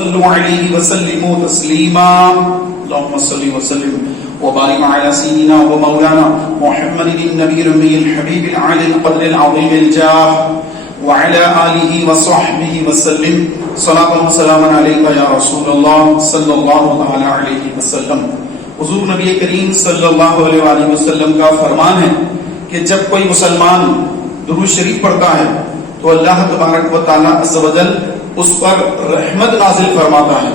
صلوا علیہ وسلموا تسلیما اللهم صل وسلم وبارك على سيدنا ومولانا محمد النبي الأمي الحبيب العالي القدر العظيم الجاه وعلى آله وصحبه وسلم صلاة وسلام عليك يا رسول الله صلى الله تعالى عليه وسلم. حضور نبی کریم صلی اللہ علیہ وآلہ وسلم کا فرمان ہے کہ جب کوئی مسلمان درود شریف پڑھتا ہے تو اللہ تبارک و تعالیٰ عز و جل اس پر رحمت نازل فرماتا ہے.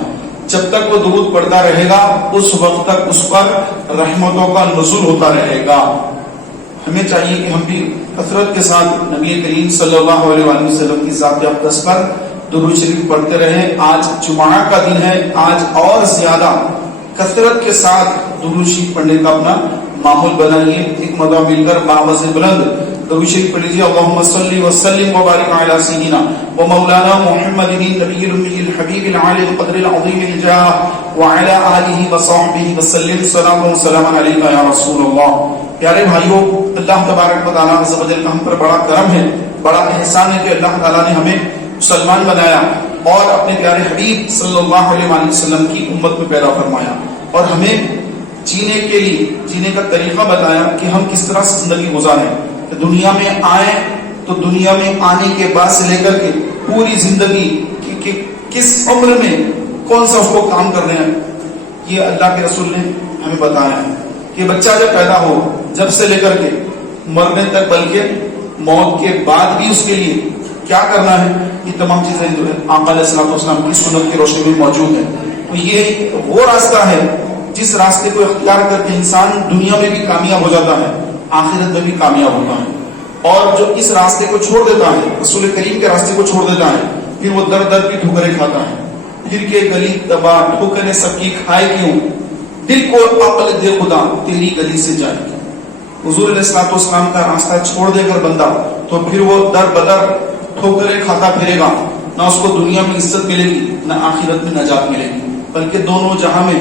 جب تک وہ درود پڑھتا رہے گا اس وقت تک اس پر رحمتوں کا نزول ہوتا رہے گا. ہمیں چاہیے کہ ہم بھی کثرت کے ساتھ نبی کریم صلی اللہ علیہ وآلہ وسلم کی ذات اقدس پر درود شریف پڑھتے رہیں. آج جمعہ کا دن ہے, آج اور زیادہ کثرت کے ساتھ درود شریف پڑھنے کا اپنا معمول بنائیے. ایک مرتبہ مل کر باوز بلند درود شریف پڑھ لیجیے. اللهم صل وسلم وبارك على سيدنا ومولانا محمد النبي الأمي الحبيب العالي القدر العظيم الجاه وعلى آله وصحبه وسلم صلاة وسلام عليك يا رسول الله. پیارے بھائیوں, اللہ تبارک و تعالیٰ عز و جل کا ہم پر بڑا کرم ہے, بڑا احسان ہے کہ اللہ تعالیٰ نے ہمیں مسلمان بنایا اور اپنے پیارے حبیب صلی اللہ علیہ وسلم کی امت میں پیدا فرمایا اور ہمیں جینے کے لیے جینے کا طریقہ بتایا کہ ہم کس طرح سے زندگی گزاریں. کہ دنیا میں آئیں تو دنیا میں آنے کے بعد سے لے کر کے پوری زندگی کہ کس عمر میں کون سا اس کو کام کرنے ہیں, یہ اللہ کے رسول نے ہمیں بتایا ہے. کہ بچہ جب پیدا ہو جب سے لے کر کے مرنے تک, بلکہ موت کے بعد بھی اس کے لیے کیا کرنا ہے, یہ تمام چیزیں جو ہے آقا علیہ الصلوۃ والسلام کی سنت کی روشنی میں موجود ہے. تو یہ وہ راستہ ہے جس راستے کو اختیار کر کے انسان دنیا میں بھی کامیاب ہو جاتا ہے, آخرت میں بھی کامیاب ہوتا ہے. اور جو اس راستے کو چھوڑ دیتا ہے, رسول کریم کے راستے کو چھوڑ دیتا ہے, پھر وہ در در کی ٹھوکریں کھاتا ہے. پھر کے گلی تباہ ٹھوکریں سب کی کھائے کیوں, دل کو عقل دے خدا تیری گلی سے جائے. حضور علیہ الصلوۃ والسلام کا راستہ چھوڑ دے کر بندہ تو پھر وہ در بدر ٹھوکریں کھاتا پھرے گا. نہ اس کو دنیا میں عزت ملے گی نہ آخرت میں نجات ملے گی, بلکہ دونوں جہاں میں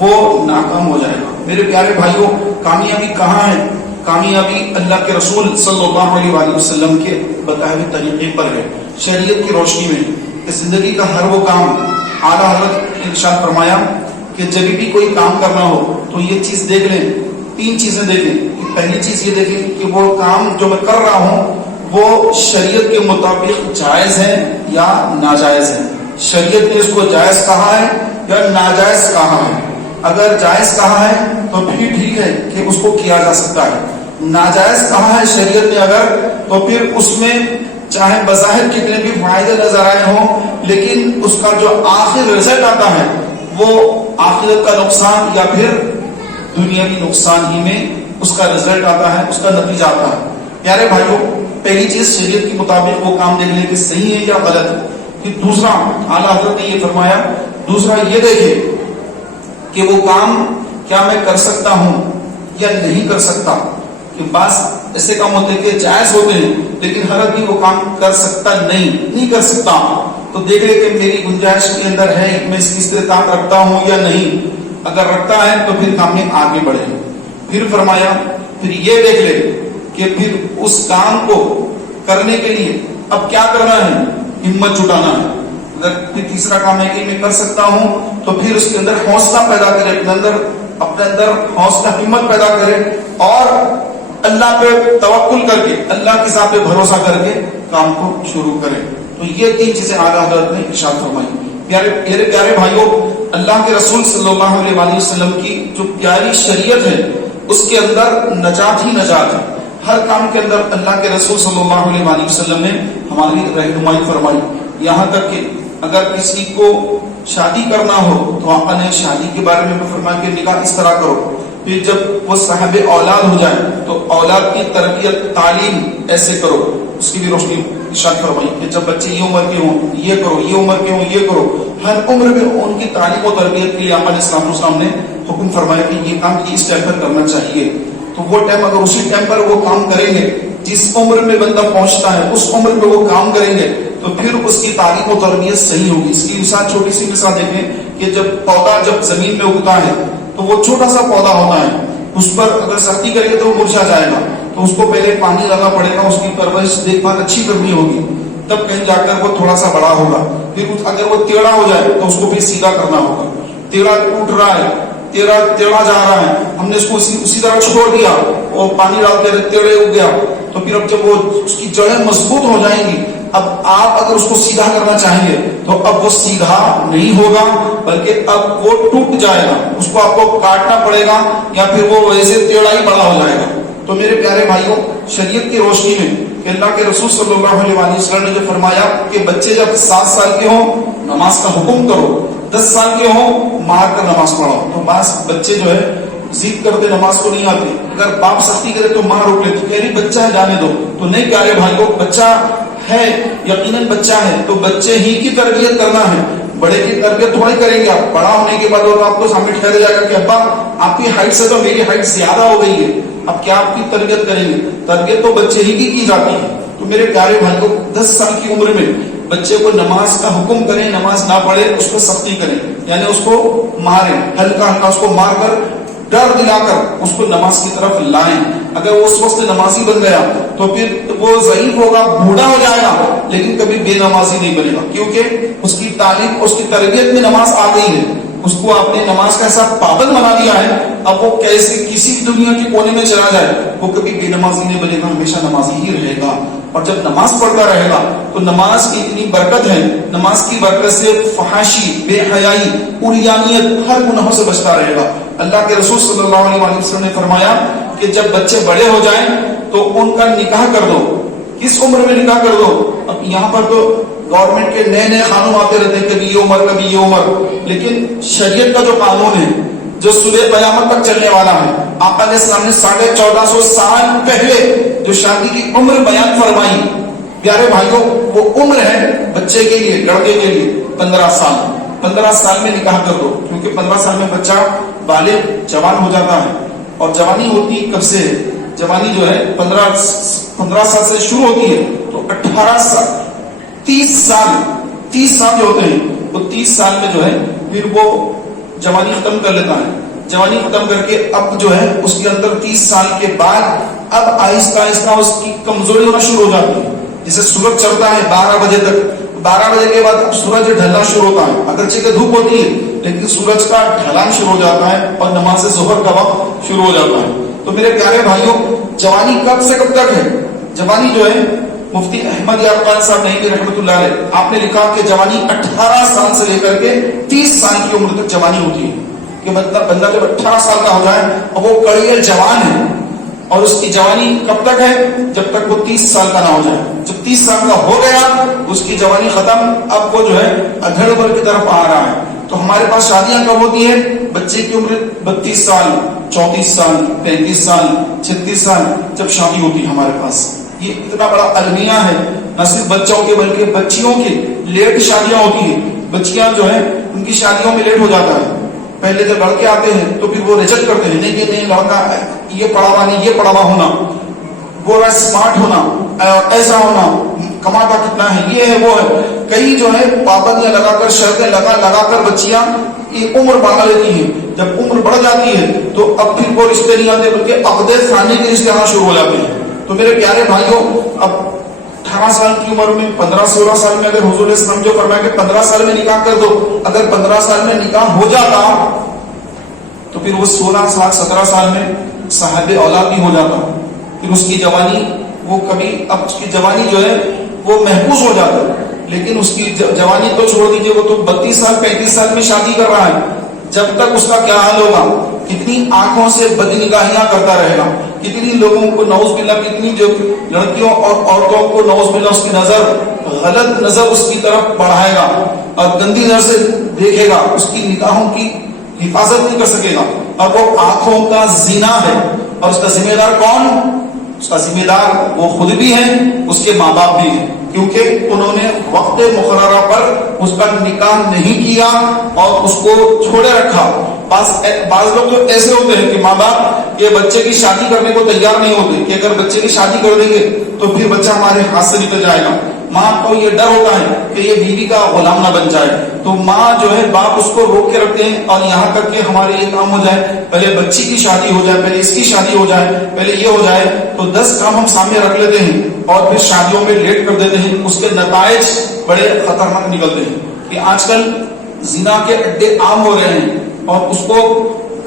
وہ ناکام ہو جائے گا. میرے پیارے بھائیوں, کامیابی کہاں ہے؟ کامیابی اللہ کے رسول صلی اللہ علیہ وآلہ وسلم کے بتائے ہوئے طریقے پر ہے, شریعت کی روشنی میں. کہ زندگی کا ہر وہ کام, اعلیٰ حضرت نے ارشاد فرمایا کہ جب بھی کوئی کام کرنا ہو تو یہ چیز دیکھ لیں, 3 چیزیں دیکھیں. پہلی چیز یہ دیکھیں کہ وہ کام جو میں کر رہا ہوں وہ شریعت کے مطابق جائز ہے یا ناجائز ہے. شریعت نے اس کو جائز کہا ہے یا ناجائز کہا ہے. اگر جائز کہا ہے تو پھر ٹھیک ہے کہ اس کو کیا جا سکتا ہے. ناجائز کہا ہے شریعت نے اگر, تو پھر اس میں چاہے بظاہر کتنے بھی فائدے نظر آئے ہوں, لیکن اس کا جو آخر رزلٹ آتا ہے وہ آخرت کا نقصان یا پھر دنیاوی نقصان ہی میں اس کا رزلٹ آتا ہے, اس کا نتیجہ آتا ہے. پیارے بھائیوں, پہلی چیز شریعت کے مطابق وہ کام دیکھ لیں کہ صحیح ہے یا غلط ہے. پھر دوسرا, اعلیٰ حضرت نے یہ فرمایا, دوسرا یہ دیکھیں کہ وہ کام کیا میں کر سکتا ہوں یا نہیں کر سکتا. کہ بعض ایسے کام ہوتے ہیں کہ جائز ہوتے ہیں لیکن ہر آدمی وہ کام کر سکتا نہیں کر سکتا. تو دیکھ لے کہ میری گنجائش کے اندر ہے, میں اس کی استطاعت رکھتا ہوں یا نہیں. اگر رکھتا ہے تو پھر کام میں آگے بڑھے. پھر فرمایا, پھر یہ دیکھ لے کہ پھر اس کام کو کرنے کے لیے اب کیا کرنا ہے, ہمت جٹانا ہے. اگر تیسرا کام ہے کہ میں کر سکتا ہوں تو پھر اس کے اندر حوصلہ پیدا کرے, اپنے اندر حوصلہ ہمت پیدا کرے اور اللہ پہ توکل کر کے, اللہ کے ساتھ بھروسہ کر کے کام کو شروع کرے. تو یہ 3 چیزیں اعلیٰ حضرت نے ارشاد فرمائی. میرے پیارے بھائیوں, اللہ کے رسول صلی اللہ علیہ وآلہ وسلم کی جو پیاری شریعت ہے اس کے اندر نجات ہی نجات ہے. ہر کام کے اندر اللہ کے رسول صلی اللہ علیہ وآلہ وسلم نے ہماری رہنمائی فرمائی. یہاں تک کہ اگر کسی کو شادی کرنا ہو تو آپ نے شادی کے بارے میں فرمایا کہ نکاح اس طرح کرو. پھر جب وہ صاحب اولاد ہو جائے تو اولاد کی تربیت تعلیم ایسے کرو, اس کی بھی روشنی ارشاد فرمائی کہ جب بچے یہ عمر کے ہوں یہ کرو, یہ عمر کے ہوں یہ کرو. ہر عمر میں ان کی تعلیم و تربیت کے لیے آپ علیہ السلام نے حکم فرمایا کہ یہ کام اس ٹائم پر کرنا چاہیے. تو وہ ٹائم اگر اسی ٹائم پر وہ کام کریں گے, جس عمر میں بندہ پہنچتا ہے اس عمر میں وہ کام کریں گے تو پھر اس کی تعلیم و تربیت صحیح ہوگی. اس کی مثال, چھوٹی سی مثال دیکھیں کہ جب پودا جب زمین میں اگتا ہے تو وہ چھوٹا سا پودا ہوتا ہے, اس پر اگر سختی کرے تو وہ مرجھا جائے گا. تو اس کو پہلے پانی ڈالنا پڑے گا, اس کی پرورش دیکھ بھال اچھی کرنی ہوگی. تب کہیں جا کر وہ تھوڑا سا بڑا ہوگا. پھر اگر وہ ٹیڑھا ہو جائے تو اس کو پھر سیدھا کرنا ہوگا. ٹیڑھا ٹوٹ رہا ہے, ٹیڑھا جا رہا ہے, ہم نے اس کو اسی طرح چھوڑ دیا, وہ پانی ڈال کے ٹیڑھے ہو گیا, تو پھر اب جب وہ اس کی جڑیں مضبوط ہو جائیں گی, اب آپ اگر اس کو سیدھا کرنا چاہیں گے تو اب وہ سیدھا نہیں ہوگا بلکہ اب وہ ٹوٹ جائے گا, اس کو آپ کو کاٹنا پڑے گا یا پھر وہ ویسے ٹیڑھا ہی بڑا ہو جائے گا. تو میرے پیارے بھائیوں, شریعت کی روشنی میں کہ اللہ کے رسول صلی اللہ علیہ وسلم نے جو فرمایا کہ بچے جب 7 سال کے ہوں نماز کا حکم کرو, 10 سال کے ہوں مار کر نماز پڑھاؤ. تو بعض بچے جو ہے ضد کرتے نماز کو نہیں آتے, اگر باپ سختی کرے تو ماں روک لیتی, کہہ رہی بچہ ہے جانے دو. تو نہیں پیارے بھائیوں, بچہ ہے یقیناً بچہ ہے تو بچے ہی کی تربیت کرنا ہے, بڑے کی تربیت تھوڑی کریں گے آپ. بڑا ہونے کے بعد آپ کو سامنے ٹھہر جائے گا کہ ابا آپ کی ہائٹ سے تو میری ہائٹ زیادہ ہو گئی ہے, اب کیا آپ کی تربیت کریں گے؟ تربیت تو بچے ہی کی جاتی ہے. تو میرے پیارے بھائی کو 10 سال کی عمر میں بچے کو نماز کا حکم کریں, نماز نہ پڑھے اس کو سختی کریں, یعنی اس کو ماریں, ہلکا ہلکا اس کو مار کر ڈر دلا کر اس کو نماز کی طرف لائیں. اگر وہ اس وقت نمازی بن گیا تو پھر وہ ضعیف ہوگا, بوڑھا ہو جائے گا, لیکن کبھی بے نمازی نہیں بنے گا, کیونکہ اس کی تعلیم, اس کی تربیت میں نماز آ گئی ہے, اس کو آپ نے نماز کا ایسا پابند بنا دیا ہے. اب وہ کیسے کسی بھی دنیا کے کونے میں چلا جائے وہ کبھی بے نمازی نہیں بنے گا, ہمیشہ نمازی ہی رہے گا. اور جب نماز پڑھتا رہے گا تو نماز کی اتنی برکت ہے, نماز کی برکت سے فحاشی, بے حیائی, عریانیت, ہر گناہوں سے بچتا رہے گا. اللہ کے رسول صلی اللہ علیہ وسلم نے فرمایا کہ جب بچے بڑے ہو جائیں تو ان کا نکاح کر دو. کس عمر میں نکاح کر دو؟ اب یہاں پر تو گورنمنٹ کے نئے قانون آتے رہتے ہیں, کبھی یہ عمر کبھی یہ عمر, لیکن شریعت کا جو قانون ہے جو صبح قیامت تک چلنے والا ہے, آقا علیہ السلام نے 1450 سال پہلے جو شادی کی عمر بیان فرمائی, پیارے بھائیوں وہ عمر ہے بچے کے لیے, لڑکے کے لیے 15 سال. 15 سال میں نکاح کر دو, کیونکہ 15 سال میں بچہ بالغ جوان ہو جاتا ہے. اور جوانی ہوتی کب سے؟ جوانی جو ہے 15 سال سے شروع ہوتی ہے, تو 18 سال 30 سال جو ہوتے ہیں وہ 30 سال میں جو ہے پھر وہ جوانی ختم کر لیتا ہے. جوانی ختم کر کے اب جو ہے اس کے اندر 30 سال کے بعد اب آہستہ آہستہ اس کی کمزوری ہونا شروع ہو جاتی ہے. جیسے سورج چڑھتا ہے 12 بجے تک, 12 بجے کے بعد اب سورج ڈھلنا شروع ہوتا ہے, اگرچہ کہ دھوپ ہوتی ہے لیکن سورج کا ڈھلان شروع ہو جاتا ہے اور نماز ظہر کا وقت شروع ہو جاتا ہے. تو میرے پیارے بھائیوں, جوانی کب سے کب تک ہے؟ جوانی جو ہے مفتی احمد یعقوب خان صاحب نہیں رحمۃ اللہ علیہ, آپ نے لکھا کہ جوانی 18 سال سے لے کر کے 30 سال کی عمر تک جوانی ہوتی ہے. کہ مطلب بندہ جب 18 سال کا ہو جائے اور وہ کڑیل جوان ہے, اور اس کی جوانی کب تک ہے؟ جب تک وہ 30 سال کا نہ ہو جائے. جب 30 سال کا ہو گیا اس کی جوانی ختم, اب وہ جو ہے ادھڑ بل کی طرف آ رہا ہے. تو ہمارے پاس شادیاں کب ہوتی ہیں؟ بچے کی عمر 32 سال, 34 سال, 35 سال, 36 سال جب شادی ہوتی ہے ہمارے پاس. یہ اتنا بڑا المیہ ہے, نہ صرف بچوں کے بلکہ بچیوں کی لیٹ شادیاں ہوتی ہیں. بچیاں جو ہیں ان کی شادیوں میں لیٹ ہو جاتا ہے. پہلے جب لڑکے آتے ہیں تو پھر وہ ریجیکٹ کرتے ہیں, نہیں کہ نہیں لڑکا یہ پڑھا ہوا نہیں, یہ پڑھا ہوا ہونا, گورا اسمارٹ ہونا, ایسا ہونا, کماتا کتنا ہے, یہ ہے وہ ہے. کئی جو ہے پابندیاں لگا کر, شرطیں لگا کر بچیاں عمر بڑھا لیتی ہیں. جب عمر بڑھ جاتی ہے تو اب پھر وہ رشتے نہیں آتے بلکہ عقد ثانی کے رشتے آنا شروع ہو جاتے ہیں. تو میرے پیارے بھائیوں, اب 18 سال کی عمر میں 15-16 سال میں اگر حضور اسلام جو فرمایا کہ 15 سال میں نکاح کر دو, اگر 15 سال میں نکاح ہو جاتا تو پھر وہ 16 سال 17 سال میں صاحب اولاد بھی ہو جاتا. پھر اس کی جوانی وہ کبھی, اب اس کی جوانی جو ہے وہ محفوظ ہو جاتا, لیکن اس کی جوانی تو چھوڑ دیجیے, وہ تو 32 سال 35 سال میں شادی کر رہا ہے. جب تک اس کا کیا حال ہوگا, کتنی آنکھوں سے بدنگاہیاں کرتا رہے گا, کتنی لوگوں کو نعوذ باللہ, کتنی جو لڑکیوں اور عورتوں کو نعوذ باللہ اس کی نظر, غلط نظر اس کی طرف بڑھائے گا اور گندی نظر سے دیکھے گا, اس کی نگاہوں کی حفاظت نہیں کر سکے گا. اور وہ آنکھوں کا زنا ہے, اور اس کا ذمہ دار کون؟ اس کا ذمہ دار وہ خود بھی ہے, اس کے ماں باپ بھی ہیں, کیونکہ انہوں نے وقت مقررہ پر اس کا نکاح نہیں کیا اور اس کو چھوڑے رکھا. بعض لوگ تو ایسے ہوتے ہیں کہ ماں باپ یہ بچے کی شادی کرنے کو تیار نہیں ہوتے کہ اگر بچے کی شادی کر دیں گے تو پھر بچہ ہمارے ہاتھ سے نکل جائے گا. ماں کو یہ ڈر ہوتا ہے کہ یہ بیوی کا غلام نہ بن جائے، تو ماں جو ہے باپ اس کو روک کے رکھتے ہیں، اور یہاں تک کہ ہمارے یہ کام ہو جائے، پہلے بچی کی شادی ہو جائے، پہلے اس کی شادی ہو جائے، پہلے یہ ہو جائے، تو 10 کام ہم سامنے رکھ لیتے ہیں اور پھر شادیوں میں لیٹ کر دیتے ہیں. اس کے نتائج بڑے خطرناک نکلتے ہیں کہ آج کل زنا کے اڈے عام ہو رہے ہیں، اور اس کو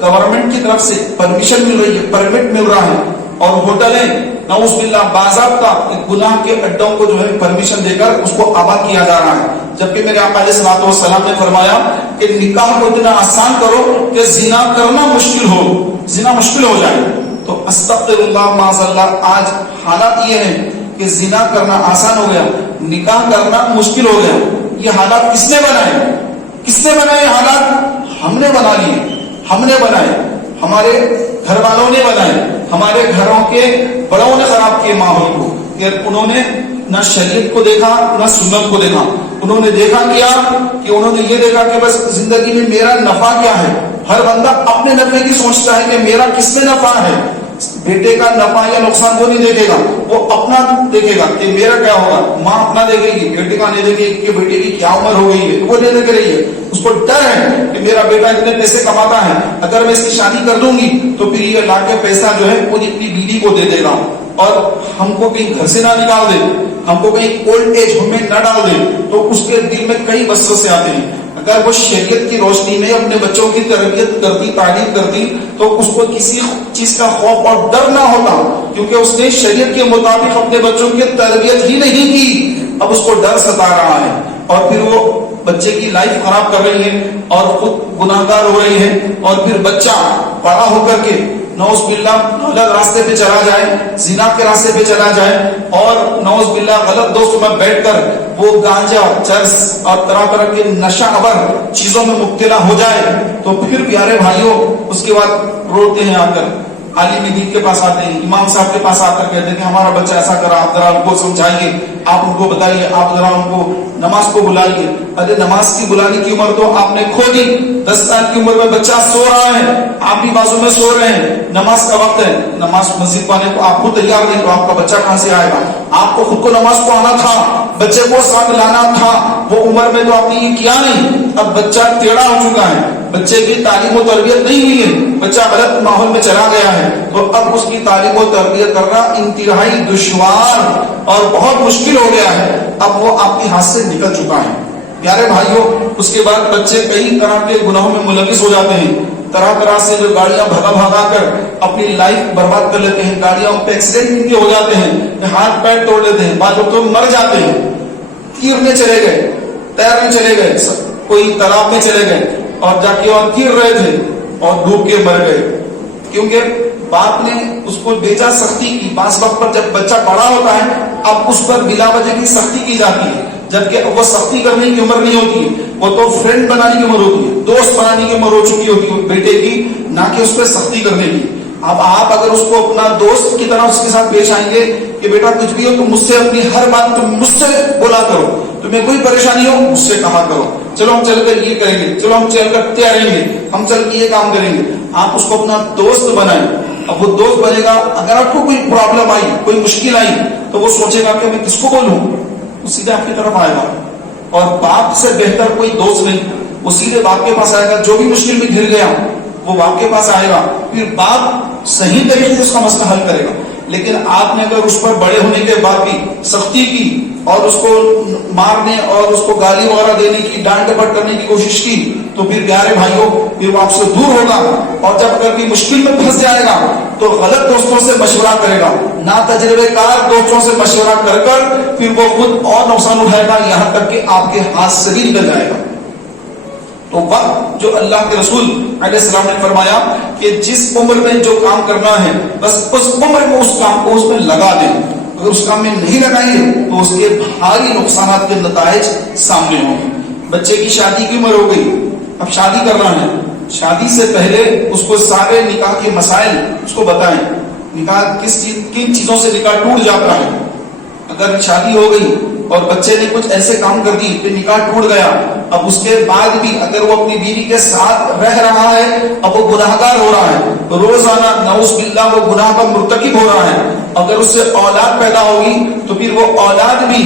گورنمنٹ کی طرف سے پرمیشن مل رہی ہے، پرمٹ مل رہا ہے، اور ہوٹلیں نعوذ باللہ باضابطہ گناہ کے اڈوں کو جو ہے پرمیشن دے کر اس کو آباد کیا جا رہا ہے. جبکہ میرے آقا علیہ الصلوۃ والسلام نے فرمایا کہ نکاح کو اتنا آسان کرو کہ زنا کرنا مشکل ہو، زنا مشکل ہو جائے. تو استغفر اللہ معاذ اللہ، آج حالات یہ ہیں کہ زنا کرنا آسان ہو گیا، نکاح کرنا مشکل ہو گیا. یہ حالات کس نے بنائے؟ کس نے بنائے حالات؟ ہم نے بنا لیے، ہم نے بنائے، ہمارے گھر والوں نے بنائے، ہمارے گھروں کے بڑوں نے خراب کیے ماحول کو. کہ انہوں نے نہ شریعت کو دیکھا نہ سنت کو دیکھا. انہوں نے دیکھا کیا کہ انہوں نے یہ دیکھا کہ بس زندگی میں میرا نفع کیا ہے. ہر بندہ اپنے نفع کی سوچتا ہے کہ میرا کس میں نفع ہے. بیٹے کا نفع یا نقصان وہ نہیں دیکھے گا، وہ اپنا دیکھے گا کہ میرا کیا ہوگا. ماں اپنا دیکھے گی، بیٹے کا نہیں دیکھے گی کہ بیٹے کی کیا عمر ہو گئی ہے، وہ نہیں دیکھ رہی ہے. اس کو ڈر ہے کہ میرا بیٹا اتنے پیسے کماتا ہے، اگر میں اس کی شادی کر دوں گی تو پھر یہ لا کے پیسہ جو ہے وہ اپنی بیوی کو دے دے گا، اور ہم کو کہیں گھر سے نہ نکال دے، ہم کو کہیں اولڈ ایج ہوم میں نہ ڈال دے. تو اس کے دل میں کئی وسوسے آتے ہیں. اگر وہ شریعت کی روشنی میں اپنے بچوں کی تربیت کرتی، تعلیم کرتی، تو اس کو کسی چیز کا خوف اور ڈر نہ ہوتا، کیونکہ اس نے شریعت کے مطابق اپنے بچوں کی تربیت ہی نہیں کی. اب اس کو ڈر ستا رہا ہے، اور پھر وہ بچے کی لائف خراب کر رہی ہے اور خود گناہ گار ہو رہی ہے. اور پھر بچہ بڑا ہو کر کے نعوذ باللہ غلط راستے پہ چلا جائے، زنا کے راستے پہ چلا جائے، اور نعوذ باللہ غلط دوستوں میں بیٹھ کر وہ گانجا، چرس اور طرح طرح کے نشہ آور چیزوں میں مبتلا ہو جائے، تو پھر پیارے بھائیوں اس کے بعد روتے ہیں. آ کر عالم دین کے پاس آتے ہیں، امام صاحب کے پاس آ کر کہتے ہیں کہ ہمارا بچہ ایسا کرا، آپ ذرا ان کو سمجھائیے، آپ ان کو بتائیے، آپ ذرا ان کو نماز کو بلائیے. ارے نماز کی بلانے کی عمر تو آپ نے کھو دی. 10 سال کی عمر میں بچہ سو رہا ہے، آپ بھی بازو میں سو رہے ہیں، نماز کا وقت ہے، نماز مسجد پانے کو آپ کو تیار نہیں، تو آپ کا بچہ کہاں سے آئے گا؟ آپ کو خود کو نماز کو آنا تھا، بچے کو ساتھ لانا تھا، وہ عمر میں تو آپ نے یہ کیا نہیں. اب بچہ ٹیڑھا ہو چکا ہے، بچے کی تعلیم و تربیت نہیں ہوئی ہے، بچہ غلط ماحول میں چلا گیا ہے، تو اب اس کی تعلیم و تربیت کرنا انتہائی دشوار اور بہت مشکل ہو گیا ہے. اب وہ آپ کے ہاتھ سے نکل چکا ہے. پیارے بھائیوں اس کے بعد بچے کئی طرح کے گناہوں میں ملوث ہو جاتے ہیں. طرح طرح سے جو گاڑیاں بھگا بھگا کر اپنی لائف برباد کر لیتے ہیں. گاڑیاں پہ ایکسیڈنٹ ہو جاتے ہیں، ہاتھ پیر توڑ لیتے ہیں، بعض لوگ تو مر جاتے ہیں. تیرنے چلے گئے، تیرنے چلے گئے، کوئی تالاب میں چلے گئے اور جا کے اور گر رہے تھے اور ڈوب کے مر گئے، کیونکہ باپ نے اس کو بیجا سختی کی. بعض وقت پر جب بچہ بڑا ہوتا ہے اب اس پر بلا وجہ کی سختی کی جاتی ہے، جبکہ وہ سختی کرنے کی عمر نہیں ہوتی ہے، وہ تو فرینڈ بنانے کی عمر ہوتی ہے، دوست بنانے کی عمر ہو چکی ہوتی ہے بیٹے کی، نہ کہ اس پہ سختی کرنے کی. اب آپ اگر اس کو اپنا دوست کی طرح اس کے ساتھ پیش آئیں گے کہ بیٹا کچھ بھی ہو تم مجھ سے اپنی ہر بات تم مجھ سے بولا کرو، تمہیں کوئی پریشانی ہو مجھ سے کہا کرو، چلو ہم چل کر یہ کریں گے، چلو ہم چل کر تیریں گے، ہم چل کے یہ کام کریں گے. آپ اس کو اپنا دوست بنائیں. اب وہ دوست بنے گا، اگر آپ کو کوئی پرابلم آئی، کوئی مشکل آئی، تو وہ سوچے گا کہ میں کس کو بولوں، وہ سیدھے آپ کی طرف آئے گا. اور باپ سے بہتر کوئی دوست نہیں، وہ سیدھے باپ کے پاس آئے گا. جو بھی مشکل میں گر گیا وہ باپ کے پاس آئے گا، پھر باپ صحیح طریقے سے اس کا مسئلہ حل کرے گا. لیکن آپ نے اگر اس پر بڑے ہونے کے بعد بھی سختی کی اور اس کو مارنے اور اس کو گالی وغیرہ دینے کی، ڈانٹ ڈپٹ کرنے کی کوشش کی، تو پھر پیارے بھائیوں پھر وہ آپ سے دور ہوگا. اور جب اگر کوئی مشکل میں پھنس جائے گا تو غلط دوستوں سے مشورہ کرے گا، نا تجربے کار دوستوں سے مشورہ کر کر پھر وہ خود اور نقصان اٹھائے گا، یہاں تک کہ آپ کے ہاتھ سے بھی نکل جائے گا. تو وقت جو اللہ کے رسول علیہ السلام نے فرمایا کہ جس عمر میں جو کام کرنا ہے بس اس عمر میں اس کام کو اس میں لگا دیں. اگر اس کام میں نہیں لگائیں گے تو اس کے بھاری نقصانات کے نتائج سامنے ہوں گے. بچے کی شادی کی عمر ہو گئی، اب شادی کرنا ہے. شادی سے پہلے اس کو سارے نکاح کے مسائل اس کو بتائیں. نکاح کن چیزوں سے نکاح ٹوٹ جاتا ہے. اگر شادی ہو گئی اور بچے نے کچھ ایسے کام کر دی کہ نکاح ٹوٹ گیا، اب اس کے بعد بھی اگر وہ اپنی بیوی کے ساتھ رہ رہا ہے اب وہ گناہگار ہو رہا ہے، روزانہ نعوذ باللہ وہ گناہ کا مرتکب ہو رہا ہے. اگر اس سے اولاد پیدا ہوگی تو پھر وہ اولاد بھی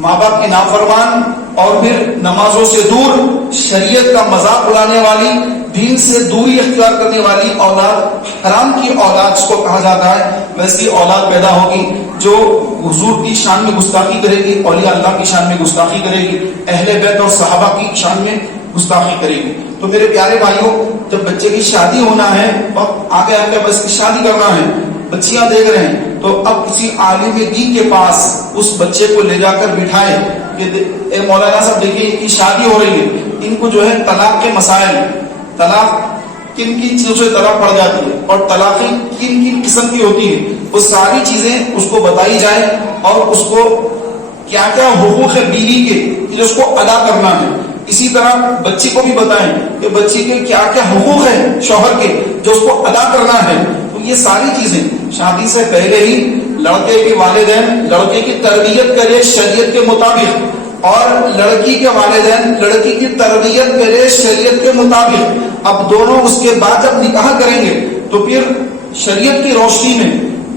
ماں باپ کی نافرمان اور پھر نمازوں سے دور، شریعت کا مذاق اڑانے والی، دین سے دوری اختیار کرنے والی اولاد، حرام کی اولاد جس کو کہا جاتا ہے، ویسی اولاد پیدا ہوگی جو حضور کی شان میں گستاخی کرے گی، اولیاء اللہ کی شان میں گستاخی کرے گی، اہل بیت اور صحابہ کی شان میں گستاخی کرے گی۔ تو میرے پیارے بھائیوں، جب بچے کی شادی ہونا ہے، وقت آگے آ کے بس کی شادی کرنا ہے، بچیاں دیکھ رہے ہیں، تو اب کسی عالم دین کے پاس اس بچے کو لے جا کر بٹھائے کہ اے مولانا صاحب دیکھیے ان کی شادی ہو رہی ہے، ان کو جو ہے طلاق کے مسائل، طلاق کن کن چیزوں سے طلاق پڑ جاتی ہے اور طلاقیں کن کن قسم کی ہوتی ہے، وہ ساری چیزیں اس کو بتائی جائے اور اس کو کیا کیا حقوق ہے بیوی کے جو اس کو ادا کرنا ہے۔ اسی طرح بچی کو بھی بتائیں کہ بچی کے کیا کیا حقوق ہیں شوہر کے جو اس کو ادا کرنا ہے۔ تو یہ ساری چیزیں شادی سے پہلے ہی لڑکے کے والدین لڑکے کی تربیت کرے شریعت کے مطابق، اور لڑکی کے والدین لڑکی کی تربیت کرے شریعت کے مطابق۔ اب دونوں اس کے بعد جب نکاح کریں گے تو پھر شریعت کی روشنی میں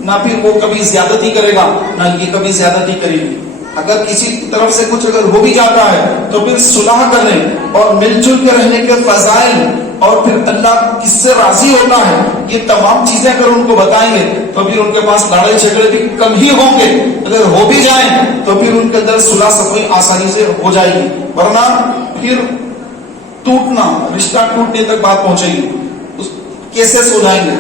نہ پھر وہ کبھی زیادتی کرے گا نہ یہ کبھی زیادتی کرے گی۔ اگر کسی طرف سے کچھ اگر ہو بھی جاتا ہے تو پھر صلح کرنے اور مل جل کے رہنے کے فضائل اور پھر اللہ کس سے راضی ہوتا ہے، یہ تمام چیزیں اگر ان کو بتائیں گے تو پھر ان کے پاس لڑائی جھگڑے بھی کم ہی ہوں گے، اگر ہو بھی جائیں تو پھر ان کے اندر صلح صفائی آسانی سے ہو جائے گی، ورنہ پھر ٹوٹنا، رشتہ ٹوٹنے تک بات پہنچے گی، کیسز ہو جائیں گے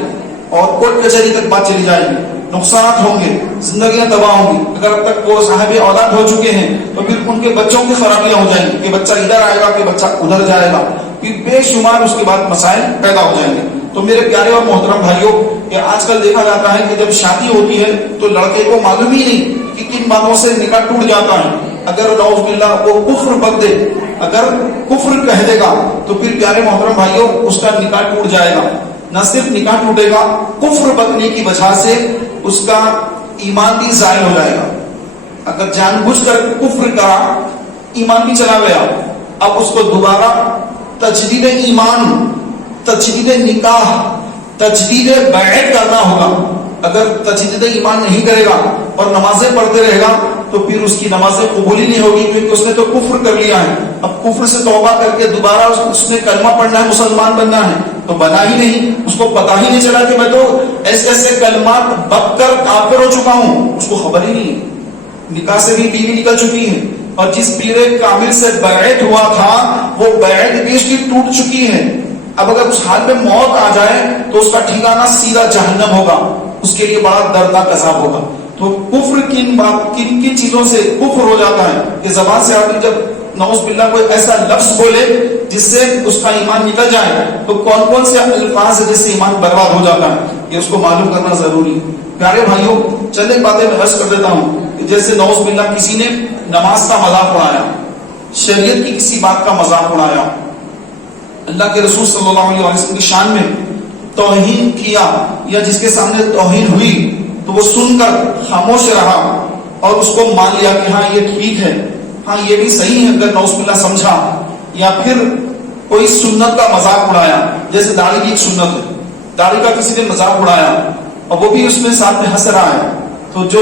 اور کورٹ کچہری تک بات چلی جائے گی، نقصانات ہوں گے، زندگیاں تباہ ہوں گی۔ اگر اب تک وہ صاحب اولاد ہو چکے ہیں تو پھر ان کے بچوں کی خرابیاں ہو جائیں گی کہ بچہ ادھر آئے گا کہ بچہ ادھر جائے گا، پھر بے شمار اس کے بعد مسائل پیدا ہو جائیں گے۔ تو میرے پیارے اور محترم بھائیوں، کہ آج کل دیکھا جاتا ہے کہ جب شادی ہوتی ہے تو لڑکے کو معلوم ہی نہیں کہ کن باتوں سے نکاح ٹوٹ جاتا ہے۔ اگر نعوذ باللہ وہ کفر بک دے، اگر کفر کہہ دے گا تو پھر پیارے محترم بھائیوں اس کا نکاح ٹوٹ جائے گا۔ نہ صرف نکاح ٹوٹے گا، کفر بکنے کی وجہ سے اس کا ایمان بھی ضائع ہو جائے گا۔ اگر جان بوجھ کر کفر کرا، ایمان بھی چلا گیا، اب اس کو دوبارہ تجدید ایمان، تجدید نکاح، تجدید بیعت کرنا ہوگا۔ اگر تجدید ایمان نہیں کرے گا اور نمازیں پڑھتے رہے گا تو پھر اس کی نمازیں قبول ہی نہیں ہوگی، کیونکہ اس نے تو کفر کر لیا ہے۔ اب کفر سے توبہ کر کے دوبارہ اس نے کلمہ پڑھنا ہے، مسلمان بننا ہے، تو بنا ہی نہیں، اس کو پتہ ہی نہیں چلا کہ میں تو ایسے ایسے کلمات بک کر کافر ہو چکا ہوں، اس کو خبر ہی نہیں۔ نکاح سے بھی بیوی نکل چکی ہے اور جس پیر کامل سے بیعت ہوا تھا وہ بیعت بھی اس کی ٹوٹ چکی ہے۔ اب اگر اس حال میں موت آ جائے تو اس کا ٹھکانہ سیدھا جہنم ہوگا، اس کے لیے بڑا دردناک عذاب ہوگا۔ تو کفر کن چیزوں سے کفر ہو جاتا ہے کہ زبان سے آدمی جب نعوذ باللہ کوئی ایسا لفظ بولے جس سے اس کا ایمان نکل جائے تو کون کون سے الفاظ جس سے ایمان برباد ہو جاتا ہے، یہ اس کو معلوم کرنا ضروری ہے۔ پیارے بھائیوں، چند ایک باتیں میں عرض کر دیتا ہوں کہ جیسے نعوذ باللہ کسی نے نماز کا مذاق اڑایا، شریعت کی کسی بات کا مذاق اڑایا، اللہ کے رسول صلی اللہ علیہ وسلم کی شان میں توہین کیا، یا جس کے سامنے توہین ہوئی تو وہ سن کر خاموش رہا اور اس کو مان لیا کہ ہاں یہ ٹھیک ہے، ہاں یہ بھی صحیح ہے، اگر نعوذ باللہ سمجھا، یا پھر کوئی سنت کا مذاق اڑایا، جیسے داڑھی کی ایک سنت ہے، داڑھی کا کسی نے مذاق اڑایا اور وہ بھی اس میں ساتھ میں ہنس رہا ہے، تو جو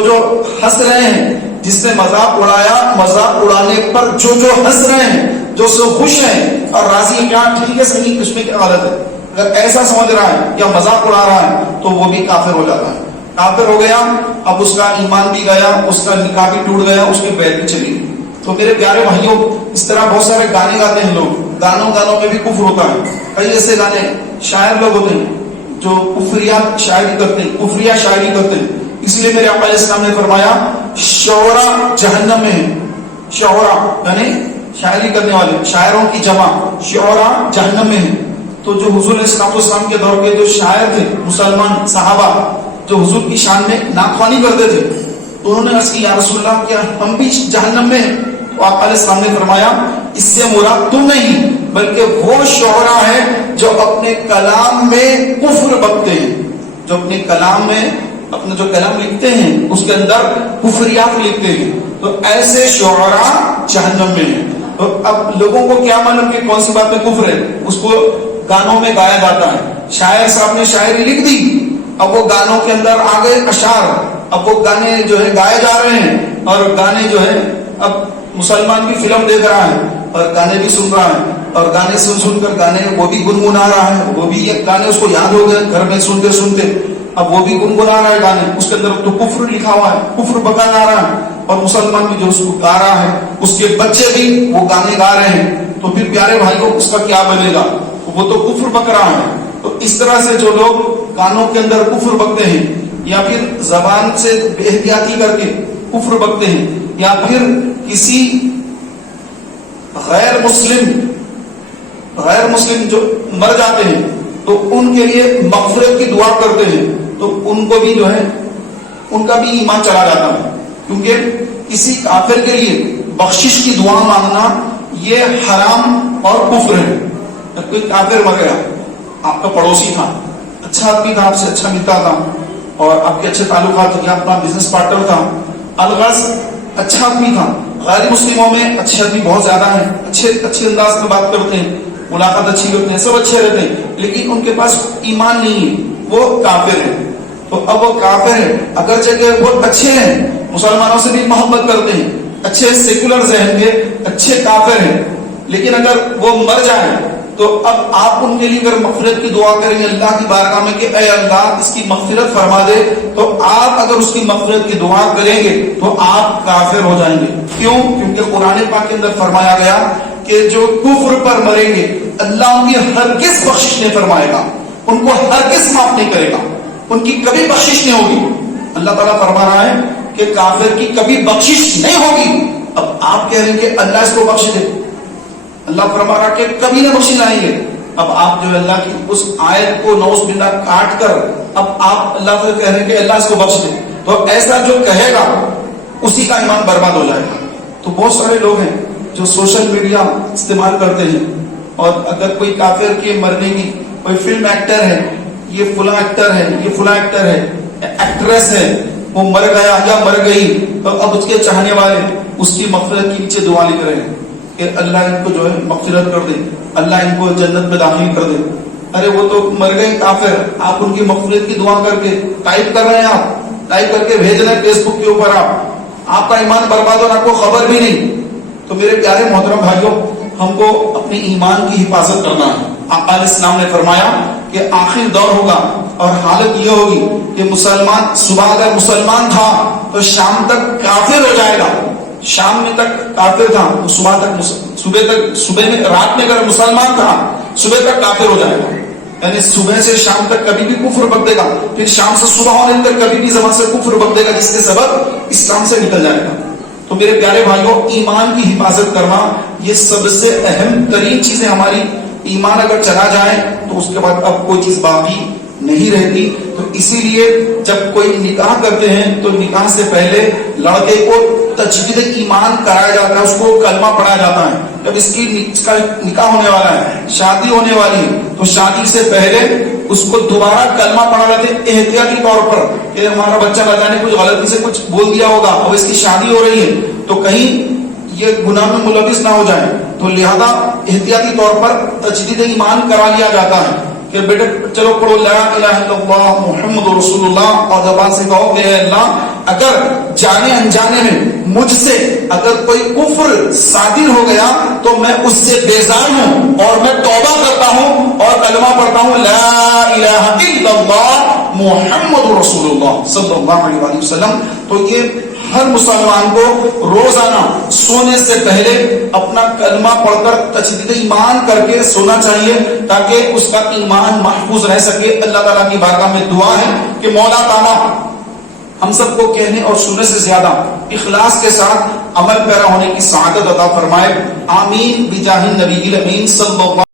ہنس رہے ہیں، جس نے مذاق اڑایا، مذاق اڑانے پر جو ہنس رہے ہیں، جو خوش ہیں اور راضی ہیں، کیا ٹھیک ہے، صحیح، اس میں کیا غلط ہے، اگر ایسا سمجھ رہا ہے یا مذاق اڑا رہا ہے تو وہ بھی کافر ہو جاتا ہے۔ کافر ہو گیا، اب اس کا ایمان بھی گیا، اس کا نکاح بھی ٹوٹ گیا، اس کی بیعت بھی چلی گئی۔ تو میرے پیارے بھائیوں، اس طرح بہت سارے گانے گاتے ہیں لوگ، گانوں میں بھی کفر ہوتا ہے۔ کئی ایسے گانے شاعر لوگ ہوتے ہیں جو کفریہ شاعری کرتے ہیں، اس لیے میرے آقا علیہ السلام نے فرمایا شعراء جہنم میں ہیں۔ شعراء یعنی شاعری کرنے والے، شاعروں کی جمع، شعراء جہنم میں ہیں۔ تو جو حضور علیہ السلام کے دور کے جو شاعر تھے، مسلمان صحابہ جو حضور کی شان میں ناخوانی کرتے تھے، تو انہوں نے عرض کی یا رسول اللہ کیا ہم بھی جہنم میں ہیں؟ تو آپ علیہ السلام نے فرمایا اس سے مراد تم نہیں بلکہ وہ شعراء ہیں جو اپنے کلام میں کفر بکتے ہیں، جو اپنے کلام میں اپنا جو کلام لکھتے ہیں اس کے اندر کفریات لکھتے ہیں، تو ایسے شعراء جہنم میں ہیں۔ تو اب لوگوں کو کیا معلوم کہ کون سی بات میں کفر ہے، اس کو گانوں میں گایا جاتا ہے۔ شاعر صاحب نے شاعری لکھ دی، اب وہ گانوں کے اندر آ گئے اشعار، اب وہ گانے جو ہے گائے جا رہے ہیں اور گانے جو ہے اب مسلمان بھی فلم دیکھ رہا ہے اور گانے بھی سن رہا ہے، اور گانے سن کر گانے وہ بھی گنگنا رہا ہے، وہ بھی یہ گانے اس کو یاد ہو گئے گھر میں سنتے سنتے، اب وہ بھی گنگنا رہا ہے گانے، اس کے اندر تو کفر لکھا ہوا ہے، کفر بکا جا رہا ہے، اور مسلمان بھی جو اس کو گا رہا ہے اس کے بچے بھی وہ گانے گا رہے ہیں، تو پھر پیارے بھائیوں اس کا کیا بنے گا؟ وہ تو کفر بک رہا ہے۔ تو اس طرح سے جو لوگ کانوں کے اندر کفر بکتے ہیں، یا پھر زبان سے بے احتیاطی کر کے کفر بکتے ہیں، یا پھر کسی غیر مسلم جو مر جاتے ہیں تو ان کے لیے مغفرت کی دعا کرتے ہیں، تو ان کو بھی جو ہے ان کا بھی ایمان چلا جاتا ہے، کیونکہ کسی کافر کے لیے بخشش کی دعا مانگنا یہ حرام اور کفر ہے۔ کوئی کافر مر گیا، آپ کا پڑوسی تھا، اچھا آدمی تھا، آپ سے اچھا ملتا تھا اور آپ کے اچھے تعلقات تھے، اپنا بزنس پارٹنر تھا، الغرض اچھا آدمی تھا۔ غیر مسلموں میں اچھے آدمی بہت زیادہ ہیں، اچھے انداز میں بات کرتے ہیں، ملاقات اچھی کرتے ہیں، سب اچھے رہتے ہیں، لیکن ان کے پاس ایمان نہیں ہے، وہ کافر ہے۔ تو اب وہ کافر ہے، اگرچہ کہ وہ اچھے ہیں، مسلمانوں سے بھی محبت کرتے ہیں، اچھے سیکولر ذہن کے اچھے کافر ہیں، لیکن اگر وہ مر جائیں تو اب آپ ان کے لیے اگر مغفرت کی دعا کریں گے اللہ کی بارگاہ میں کہ اے اللہ اس کی مغفرت فرما دے، تو آپ اگر اس کی مغفرت کی دعا کریں گے تو آپ کافر ہو جائیں گے۔ کیوں؟ کیونکہ قرآن پاک کے اندر فرمایا گیا کہ جو کفر پر مریں گے اللہ ان کی ہرگز بخشش نہیں فرمائے گا، ان کو ہرگز معاف نہیں کرے گا، ان کی کبھی بخشش نہیں ہوگی۔ اللہ تعالیٰ فرما رہا ہے کہ کافر کی کبھی بخشش نہیں ہوگی۔ اب آپ کہہ رہے ہیں کہ اللہ اس کو بخش دے، اللہ فرما رہا کہ کبھی نہ بخش لائیں گے۔ اب آپ جو اللہ کی اس آیت کو نعوذ باللہ کاٹ کر اب آپ اللہ سے کہہ رہے ہیں کہ اللہ اس کو بخش دے، تو ایسا جو کہے گا اسی کا ایمان برباد ہو جائے گا۔ تو بہت سارے لوگ ہیں جو سوشل میڈیا استعمال کرتے ہیں، اور اگر کوئی کافر کے مرنے کی کوئی فلم ایکٹر ہے، یہ فلاں ایکٹر ہے، یہ فلاں ایکٹر ہے، ایکٹریس ہے، وہ مر گیا یا مر گئی، تو اب اس کے چاہنے والے اس کی مغفرت کی نیچے دعا لکھ رہے ہیں کہ اللہ ان کو جو ہے مغفرت کر دے، اللہ ان کو جنت میں داخل کر دے۔ ارے وہ تو مر گئے کافر، آپ ان کی مغفرت کی دعا کر کے ٹائپ کر رہے ہیں، آپ ٹائپ کر کے بھیج رہے ہیں فیس بک کے اوپر، آپ کا ایمان برباد ہونا آپ کو خبر بھی نہیں۔ تو میرے پیارے محترم بھائیوں، ہم کو اپنے ایمان کی حفاظت کرنا ہے۔ آقا علیہ السلام نے فرمایا کہ آخر دور ہوگا اور حالت یہ ہوگی کہ مسلمان صبح اگر مسلمان تھا تو شام تک کافر ہو جائے گا، شام میں تک کافر تھا تو صبح میں رات میں اگر مسلمان تھا صبح تک کافر ہو جائے گا، یعنی صبح سے شام تک کبھی بھی کفر بک دے گا، پھر شام سے صبح ہونے تک کبھی بھی زبان سے کفر بک دے گا، جس کے سبب اسلام سے نکل جائے گا۔ تو میرے پیارے بھائیوں، ایمان کی حفاظت کرنا یہ سب سے اہم ترین چیزیں۔ ہماری ایمان اگر چلا جائے تو اس کے بعد اب کوئی چیز باقی نہیں رہتی۔ تو اسی لیے جب کوئی نکاح کرتے ہیں تو نکاح سے پہلے لڑکے کو تجدید ایمان کرایا جاتا ہے، اس کو کلمہ پڑھایا جاتا ہے۔ جب اس کا نکاح ہونے والا ہے، شادی ہونے والی ہے، تو شادی سے پہلے اس کو دوبارہ کلمہ پڑھا جاتا ہے احتیاطی طور پر، کہ ہمارا بچہ نہ جانے کچھ غلطی سے کچھ بول دیا ہوگا، اب اس کی شادی ہو رہی ہے تو کہیں یہ گناہ میں ملوث نہ ہو جائے، تو لہذا احتیاطی طور پر تجدید ایمان کرا لیا جاتا ہے کہ بیٹے چلو پڑھو لا الہ الا اللہ محمد رسول اللہ، اور زبان سے کہو کہ اے اللہ اگر جانے انجانے میں مجھ سے اگر کوئی کفر صادر ہو گیا تو میں اس سے بیزار ہوں اور میں توبہ کرتا ہوں اور کلمہ پڑھتا ہوں لا الہ الا اللہ محمد رسول اللہ صلی اللہ علیہ وسلم۔ تو یہ ہر مسلمان کو روزانہ سونے سے پہلے اپنا کلمہ پڑھ کر تجدید ایمان کر کے سونا چاہیے، تاکہ اس کا ایمان محفوظ رہ سکے۔ اللہ تعالیٰ کی بارگاہ میں دعا ہے کہ مولا تعالیٰ ہم سب کو کہنے اور سننے سے زیادہ اخلاص کے ساتھ عمل پیرا ہونے کی سعادت عطا فرمائے۔ آمین بجاہ النبی الامین صلی اللہ